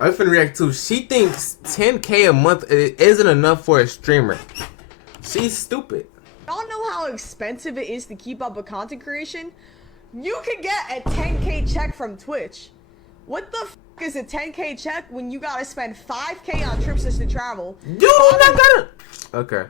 I'm finna react to. She thinks 10K a month isn't enough for a streamer. She's stupid. Y'all know how expensive it is to keep up with content creation? You could get a 10K check from Twitch. What the f is a 10K check when you gotta spend 5K on trips just to travel? You not gotta. Okay,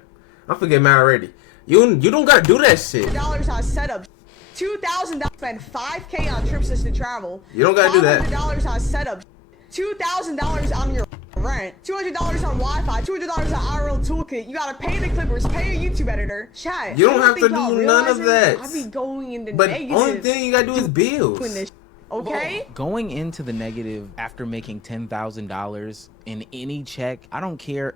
I'm forgetting mad already. You don't gotta do that shit. $100 on setup. $2,000 spend 5K on trips just to travel. You don't gotta do that. $500 on setup. $2,000 on your rent. $200 on Wi-Fi. $200 on IRL toolkit. You gotta pay the Clippers. Pay a YouTube editor. Chat. You don't have to do none of that. I be going into but negative. only thing you gotta do is bills. Okay? Going into the negative after making $10,000 in any check, I don't care.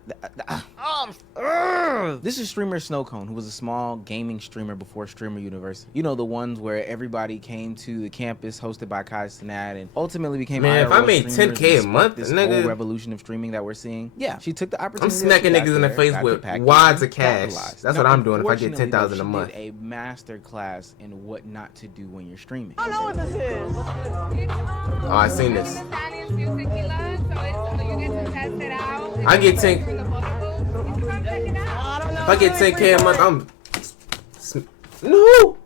This is streamer Snowcone, who was a small gaming streamer before Streamer University. You know, the ones where everybody came to the campus hosted by Kai Cenat and ultimately became Man, IRL if I made streamers 10K a and month, this nigga, whole revolution of streaming that we're seeing. Yeah, she took the I'm opportunity. smacking niggas in the face with wads of cash. That's what I'm doing if I get 10,000 a month. A master class in what not to do when you're streaming. I don't know what this is. Oh, I seen this. I get 10. If I get 10K a month, no.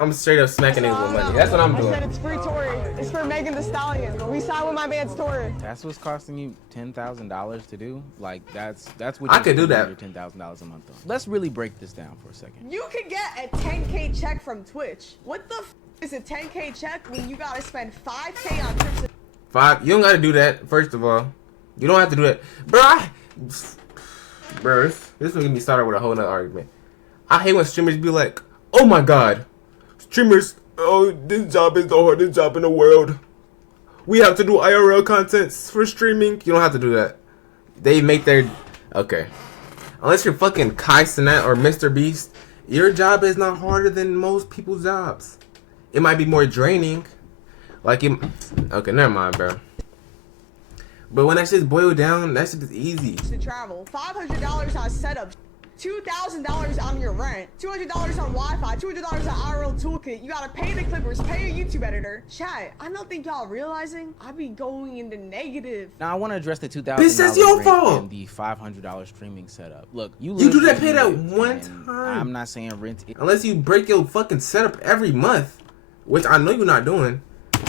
I'm straight up smacking niggas with money. That's what I'm doing. I said it's free Tory. It's for Megan Thee Stallion. We signed with my man's Tory. That's what's costing you $10,000 to do. Like that's what I could do that. $10,000 a month on. Let's really break this down for a second. You could get a 10K check from Twitch. What the f is a 10K check when you gotta spend 5K on trips? You don't gotta do that. First of all, you don't have to do that, bro. This will get me started with a whole nother argument. I hate when streamers be like, "Oh my god, streamers! Oh, this job is the hardest job in the world. We have to do IRL content for streaming." You don't have to do that. They make their okay. Unless you're fucking Kai Cenat or Mr. Beast, your job is not harder than most people's jobs. It might be more draining. Okay, never mind, bro. But when that shit's boiled down, that shit is easy. To travel, $500 on setup, $2,000 on your rent, $200 on Wi-Fi, $200 on IRL toolkit. You gotta pay the Clippers, pay a YouTube editor. Chat, I don't think y'all realizing I be going into negative. Now I want to address the $2,000 Bitch, that's your fault. and the $500 streaming setup. Look, You do that pay that one time. I'm not saying rent Unless you break your fucking setup every month, which I know you're not doing.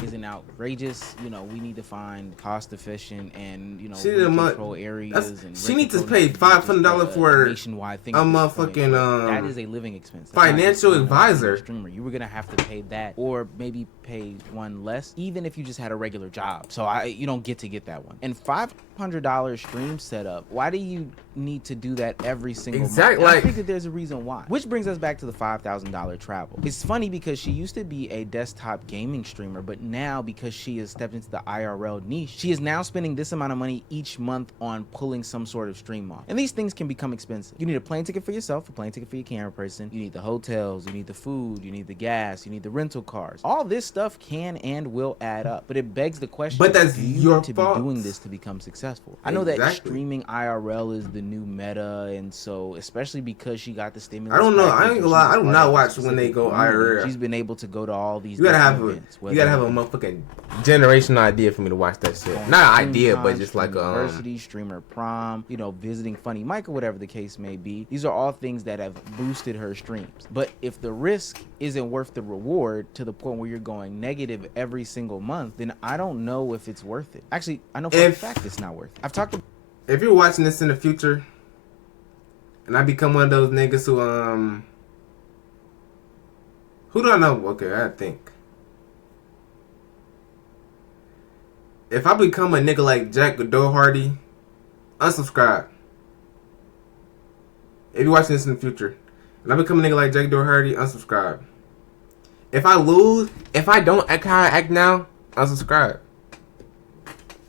isn't outrageous. You know, we need to find cost efficient and She control areas. And she needs to pay $500 for nationwide thing. a motherfucking that is a living expense. That's financial not advisor. Streamer, you were gonna have to pay that, or maybe pay one less, even if you just had a regular job. So you don't get that one. And $500 stream setup. Why do you need to do that every single month? I think that there's a reason why. Which brings us back to the $5,000 travel. It's funny because she used to be a desktop gaming streamer, but now because she has stepped into the IRL niche, she is now spending this amount of money each month on pulling some sort of stream off. And these things can become expensive. You need a plane ticket for yourself, a plane ticket for your camera person. You need the hotels, you need the food, you need the gas, you need the rental cars. All this stuff can and will add up. But it begs the question, but that's do you your need to fault. be doing this to become successful? I know that streaming IRL is the new meta, and so especially because she got the stimulus. I don't know. I ain't gonna lie. I do not watch when they go IRL. She's been able to go to all these. You gotta have events, a motherfucking generational idea for me to watch that shit. Not an idea, but just like university streamer prom, visiting Funny Mike or whatever the case may be. These are all things that have boosted her streams. But if the risk isn't worth the reward to the point where you're going negative every single month, then I don't know if it's worth it. Actually, I know for a fact it's not worth it. I've talked. If you're watching this in the future, and I become one of those niggas who do I know? Okay, I think. If I become a nigga like Jack Doherty, unsubscribe. If you're watching this in the future, and I become a nigga like Jack Doherty, unsubscribe. If I lose, if I don't act how I act now, unsubscribe.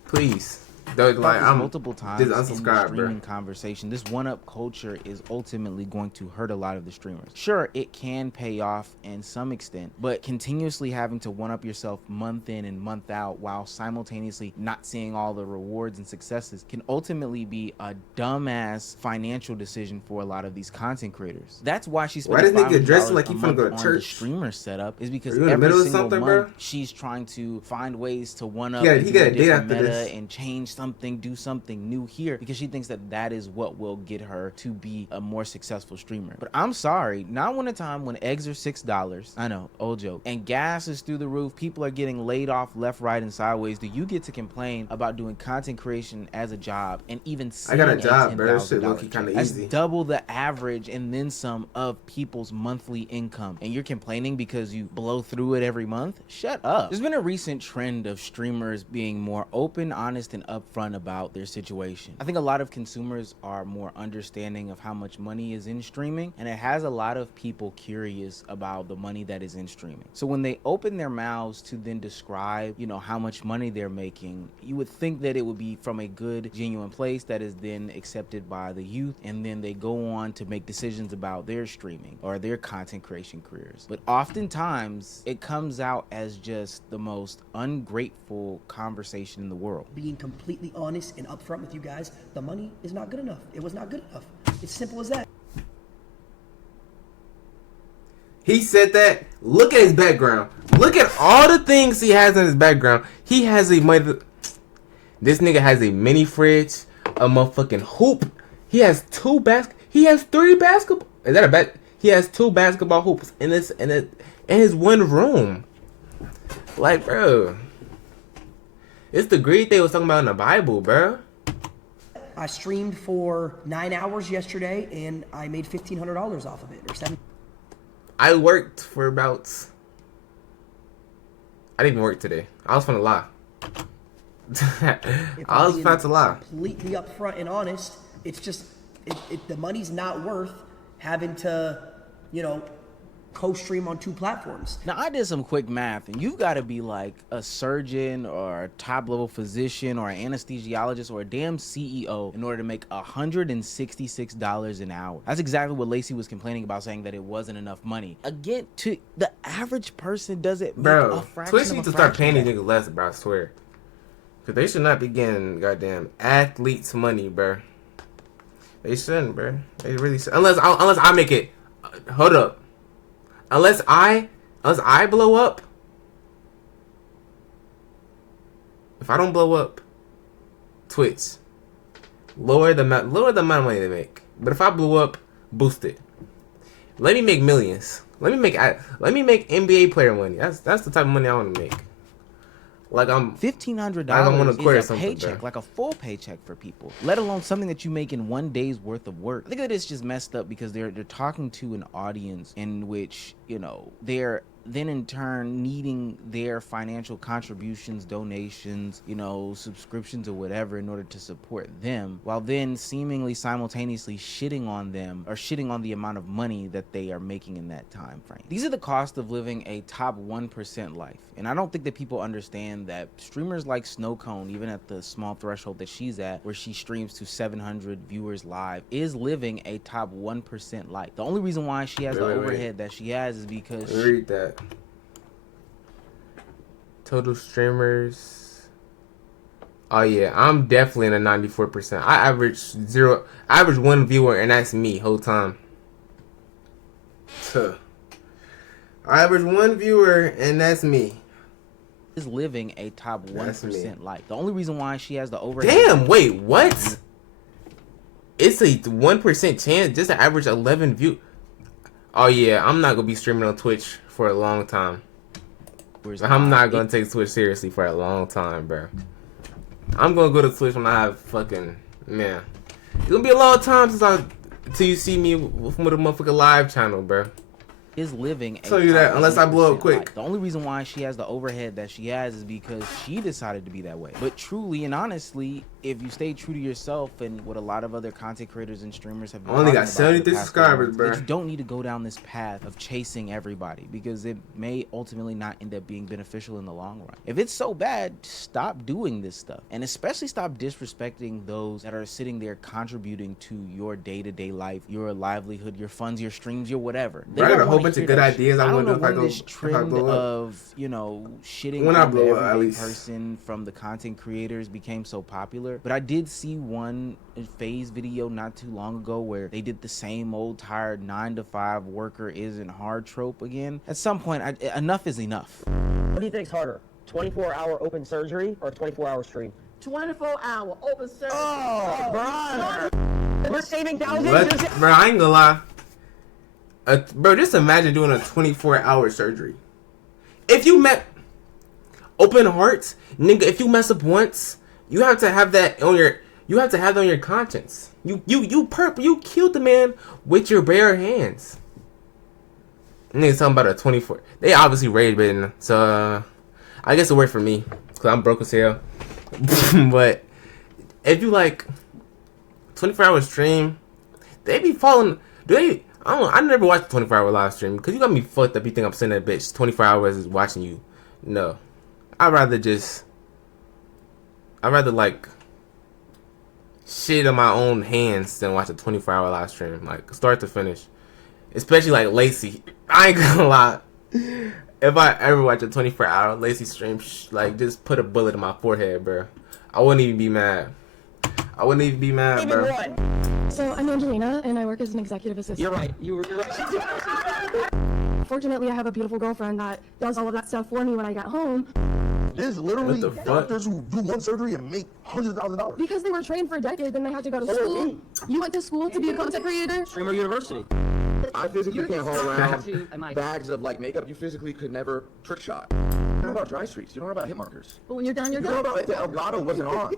Please. Though, About like, this I'm multiple times just in the unsubscribed, bro. streaming conversation. This one-up culture is ultimately going to hurt a lot of the streamers. Sure, it can pay off in some extent, but continuously having to one-up yourself month in and month out while simultaneously not seeing all the rewards and successes can ultimately be a dumbass financial decision for a lot of these content creators. That's why she's Why spending this nigga $500 dressing like a he finna month go to on the church? streamer setup is because Are you in the every middle of single something, month bro? she's trying to find ways to one-up He and do got a a date different after meta this. and change something, do something new here, because she thinks that that is what will get her to be a more successful streamer. But I'm sorry, not when a time when eggs are $6, I know, old joke, and gas is through the roof, people are getting laid off left, right, and sideways, do you get to complain about doing content creation as a job and even I got a seeing job, bro. This shit $10,000 low-key kinda check? That's easy. double the average and then some of people's monthly income, and you're complaining because you blow through it every month? Shut up. There's been a recent trend of streamers being more open, honest, and upfront about their situation. I think a lot of consumers are more understanding of how much money is in streaming, and it has a lot of people curious about the money that is in streaming. So when they open their mouths to then describe, you know, how much money they're making, you would think that it would be from a good, genuine place that is then accepted by the youth, and then they go on to make decisions about their streaming or their content creation careers. But oftentimes it comes out as just the most ungrateful conversation in the world. Being completely honest and upfront with you guys, the money is not good enough. It was not good enough. It's simple as that. He said that. Look at his background. Look at all the things he has in his background. He has a mother. This nigga has a mini fridge, a motherfucking hoop. He has He has 3 basketball. Is that a bet? He has 2 basketball hoops in his one room. Like, bro, it's the greed they was talking about in the Bible, bro. I streamed for 9 hours yesterday and I made $1,500 off of it, or $7. I worked for about. I didn't even work today. I was finna lie. If I was I'm about to lie. Completely upfront and honest. It's just the money's not worth having to, you know, co-stream on 2 platforms. Now, I did some quick math, and you've got to be like a surgeon or a top-level physician or an anesthesiologist or a damn CEO in order to make $166 an hour. That's exactly what Lacey was complaining about, saying that it wasn't enough money. Again, to the average person, does it make a Bro, fraction Twitch of a needs to start fraction paying of these that? niggas less, bro, I swear. Because they should not be getting goddamn athletes money, bro. They shouldn't, bro. They really should. Unless I make it. Hold up. Unless I blow up. If I don't blow up, Twitch, lower the amount of money they make. But if I blow up, boost it. Let me make millions. Let me make NBA player money. That's the type of money I want to make. Like I'm $1,500 I don't wanna quit or is a something, paycheck, bro. like a full paycheck for people, let alone something that you make in one day's worth of work. I think that it's just messed up because they're talking to an audience in which, you know, they're then in turn needing their financial contributions, donations, you know, subscriptions or whatever in order to support them, while then seemingly simultaneously shitting on them or shitting on the amount of money that they are making in that time frame. These are the cost of living a top 1% life. And I don't think that people understand that streamers like Snowcone, even at the small threshold that she's at, where she streams to 700 viewers live, is living a top 1% life. The only reason why she has the Wait. overhead that she has is because read that. Total streamers. Oh yeah, I'm definitely in a 94%. I average 1 viewer, and that's me whole time. Tuh. I average 1 viewer, and that's me. is living a top That's me. 1% life. The only reason why she has the overhead. Damn, wait, what? It's a 1% chance just to average 11 views. Oh yeah, I'm not gonna be streaming on Twitch for a long time. I'm not gonna take Twitch seriously for a long time, bro. I'm gonna go to Twitch when I have fucking man. It's gonna be a long time till you see me with a motherfucking live channel, bro. is living a Tell you that unless I blow up 100% quick. life. The only reason why she has the overhead that she has is because she decided to be that way. But truly and honestly, if you stay true to yourself and what a lot of other content creators and streamers have been Only talking got about for 73 the past couple subscribers, months, bruh. that you don't need to go down this path of chasing everybody because it may ultimately not end up being beneficial in the long run. If it's so bad, stop doing this stuff, and especially stop disrespecting those that are sitting there contributing to your day-to-day life, your livelihood, your funds, your streams, your whatever. They Bro, I got don't a whole wanna bunch of hear good that ideas shit. I I wanna don't do know if I when go- this if I trend blow up. of, you know, shitting When I on the blow up, at everyday least. person from the content creators became so popular. But I did see one phase video not too long ago where they did the same old tired 9-to-5 worker isn't hard trope again. At some point, enough is enough. What do you think's harder? 24-hour open surgery or 24-hour stream? 24-hour open service. Oh, brother. We're saving thousands. What? Bro, I ain't gonna lie. Bro, just imagine doing a 24-hour surgery. If you met open hearts, nigga, if you mess up once, you have to have that on your. You have to have that on your conscience. You killed the man with your bare hands. Niggas talking about a 24. They obviously rage baiting, so I guess it worked for me because I'm broke as hell. But if you like 24-hour stream, they be falling. Do they? I don't know. I never watched a 24-hour live stream because you got me fucked up. You think I'm sitting that bitch 24 hours is watching you? No, I'd rather like shit in my own hands than watch a 24-hour live stream, like start to finish. Especially like Lacey. I ain't gonna lie. If I ever watch a 24-hour Lacey stream, like just put a bullet in my forehead, bro. I wouldn't even be mad. Bro. So I'm Angelina, and I work as an executive assistant. You're right. You're right. Fortunately, I have a beautiful girlfriend that does all of that stuff for me when I get home. There's literally What the fuck? doctors who do one surgery and make $100,000. Because they were trained for decades and they had to go to school. You went to school to be a content creator? Streamer University. I physically can't haul around bags of like makeup. You physically could never trick shot. You know about dry streaks. You know about hit markers. But when you're done, you're You know done. about the Elgato wasn't on.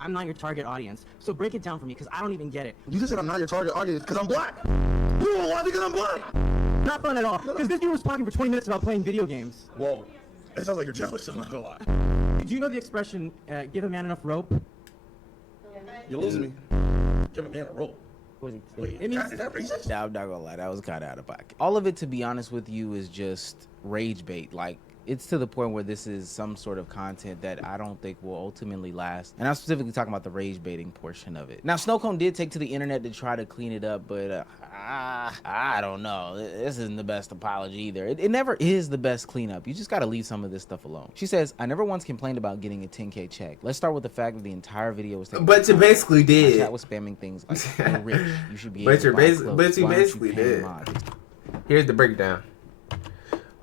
I'm not your target audience, so break it down for me, because I don't even get it. You just said I'm not your target audience because I'm black. You don't want because I'm black. Not fun at all, because this dude was talking for 20 minutes about playing video games. Whoa. It sounds like you're jealous. I'm not gonna lie. Do you know the expression, give a man enough rope? You lose me. Give a man a roll. Wait, It means- is that racist? Yeah, I'm not gonna lie, that was kind of out of pocket. All of it, to be honest with you, is just rage bait. Like, it's to the point where this is some sort of content that I don't think will ultimately last. And I'm specifically talking about the rage baiting portion of it. Now, Snowcone did take to the internet to try to clean it up, but I don't know. This isn't the best apology either. It never is the best cleanup. You just gotta leave some of this stuff alone. She says, I never once complained about getting a 10K check. Let's start with the fact that the entire video was taken. But you basically My did. chat was spamming things like, you're rich. You should be But able to you're buy basi- clothes. but you Why aren't basically paying did. mods? Here's the breakdown.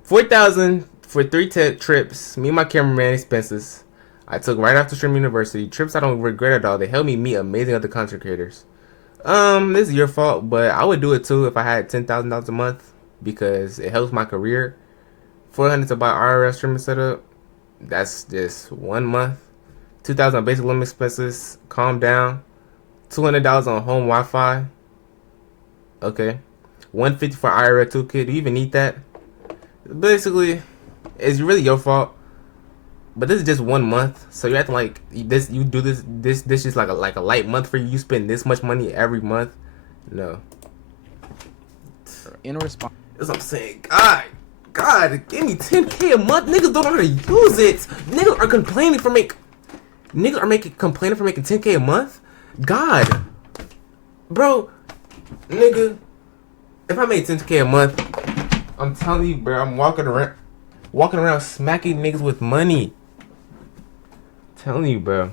4,000 for 3 trips. Me and my cameraman expenses. I took right after Stream University. Trips I don't regret at all. They helped me meet amazing other content creators. This is your fault, but I would do it too if I had $10,000 a month because it helps my career. $400 to buy IRL streaming setup. That's just 1 month. $2,000 on basic living expenses. Calm down. $200 on home Wi-Fi. Okay. $150 for IRL toolkit. Do you even need that? Basically, it's really your fault. But this is just 1 month, so you have to like this. You do this. This is like a light month for you. You spend this much money every month. No. In response, That's what I'm saying. God, give me 10K a month. Niggas don't know how to use it. Niggas are complaining for complaining for making 10K a month. God, bro, nigga, if I made 10K a month, I'm telling you, bro, I'm walking around smacking niggas with money. Telling you, bro.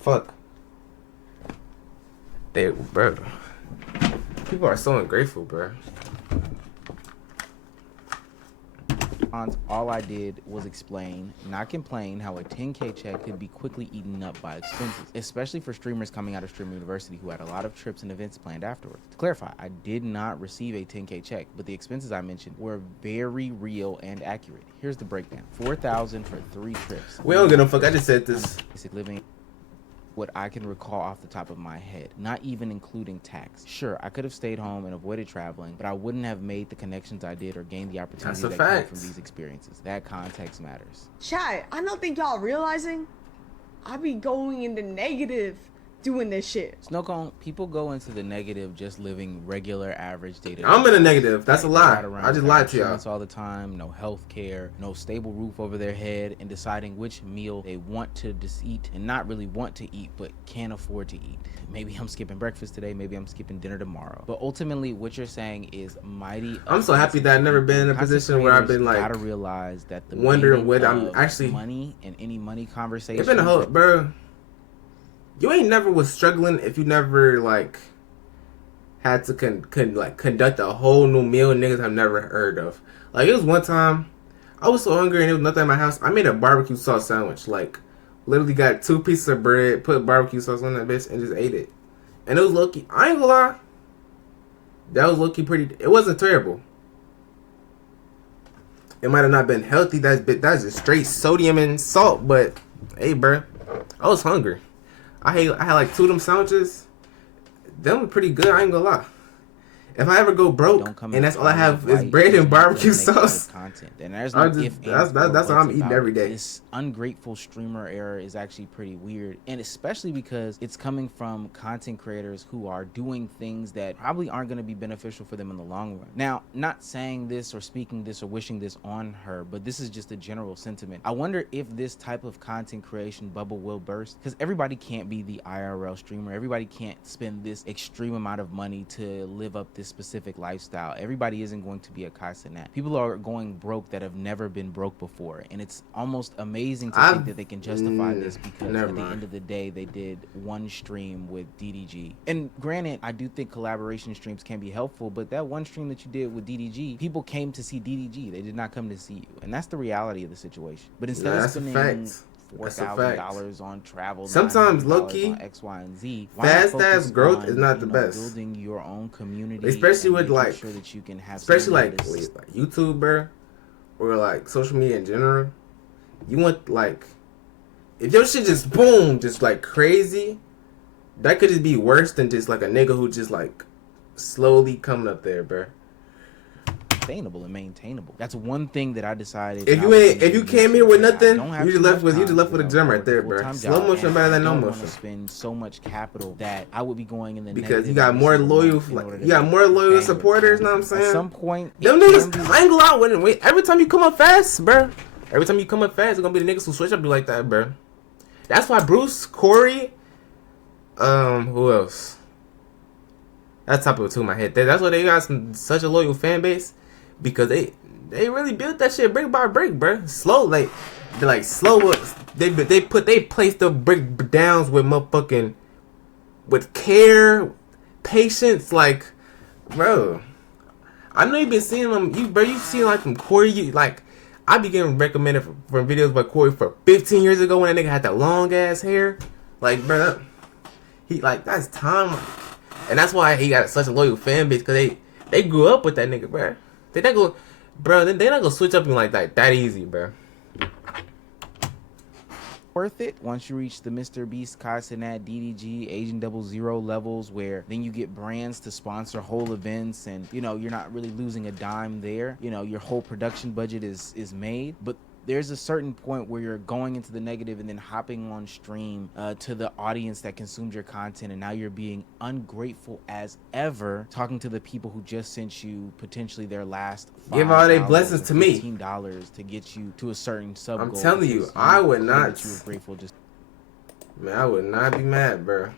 Fuck. Bro. People are so ungrateful, bro. all I did was explain, not complain, how a 10K check could be quickly eaten up by expenses, especially for streamers coming out of Stream University who had a lot of trips and events planned afterwards. To clarify, I did not receive a 10K check, but the expenses I mentioned were very real and accurate. Here's the breakdown. $4,000 for 3 trips. We don't give a fuck. I just said this. Basic living. what I can recall off the top of my head, not even including tax. Sure, I could have stayed home and avoided traveling, but I wouldn't have made the connections I did or gained the opportunities that came from these experiences. That context matters. Chat, I don't think y'all realizing I be going into negative doing this shit. Snowcone, people go into the negative just living regular average day-to-day. I'm in the negative. That's a lie. Around I just lied to y'all. all the time, no health care, no stable roof over their head, and deciding which meal they want to just eat and not really want to eat but can't afford to eat. Maybe I'm skipping breakfast today, maybe I'm skipping dinner tomorrow. But ultimately what you're saying is mighty. I'm so happy that I've never been in a position where I've been like gotta realize that the wondering what I'm actually money and any money conversation. It's been a whole, bro. You ain't never was struggling if you never like had to conduct a whole new meal niggas have never heard of. Like, it was one time I was so hungry and there was nothing in my house. I made a barbecue sauce sandwich. Like, literally got 2 pieces of bread, put barbecue sauce on that bitch, and just ate it. And it was low-key. I ain't gonna lie. That was low-key pretty. It wasn't terrible. It might have not been healthy. That's just straight sodium and salt. But hey, bro, I was hungry. I had like 2 of them sandwiches. Them were pretty good. I ain't gonna lie. If I ever go broke and that's all I have is bread and barbecue sauce, content, and there's no that's what I'm eating every day. This ungrateful streamer era is actually pretty weird, and especially because it's coming from content creators who are doing things that probably aren't going to be beneficial for them in the long run. Now, not saying this or speaking this or wishing this on her, but this is just a general sentiment. I wonder if this type of content creation bubble will burst, because everybody can't be the IRL streamer. Everybody can't spend this extreme amount of money to live up this specific lifestyle. Everybody isn't going to be a Kai Cenat. People are going broke that have never been broke before, and it's almost amazing to think that they can justify this because at the end of the day they did one stream with DDG. And granted, I do think collaboration streams can be helpful, but that one stream that you did with DDG, people came to see DDG. They did not come to see you, and that's the reality of the situation. But instead of spending $4,000 on travel, sometimes low-key X, Y, and Z, fast ass growth is not the best. Building your own community, especially with like, sure that you can have especially like YouTube, bro, or like social media in general. You want like, if your shit just boom, just like crazy, that could just be worse than just like a nigga who just like slowly coming up there, bro. Sustainable and maintainable. That's one thing that I decided. If you came here with nothing, you just left with a gem right there, bro. Slow motion better than no motion. Spend so much capital that I would be going in the because you got more loyal, you got more loyal supporters. Know what I'm saying? At some point, them niggas, I ain't gonna lie. Every time you come up fast, bro. Every time you come up fast, it's gonna be the niggas who switch up be like that, bro. That's why Bruce, Corey, who else? That's top of two in my head. That's why they got such a loyal fan base. Because they really built that shit brick by brick, bro. Slow, they placed the brick downs with motherfucking with care, patience, like, bro. I know you been seeing them, you seen like from Corey, I be getting recommended from videos by Corey for 15 years ago when that nigga had that long ass hair, like, bro. That's time, and that's why he got such a loyal fan base because they grew up with that nigga, bro. They not gonna switch up like that easy, bro. Worth it once you reach the Mr. Beast, Kai Cenat, DDG, Agent 00 levels, where then you get brands to sponsor whole events, and you're not really losing a dime there. Your whole production budget is made, but there's a certain point where you're going into the negative and then hopping on stream to the audience that consumed your content, and now you're being ungrateful as ever, talking to the people who just sent you potentially their last give all their blessings to me, $15 to get you to a certain sub I'm goal. telling you, I would not. You were grateful just. Man, I would not be mad, bro.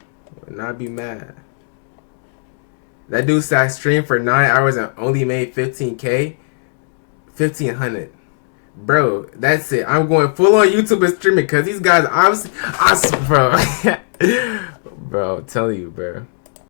Would not be mad. That dude said I streamed for 9 hours and only made 15K, 1,500. Bro, that's it. I'm going full on YouTube and streaming because these guys obviously, bro. Bro, I'm telling you, bro.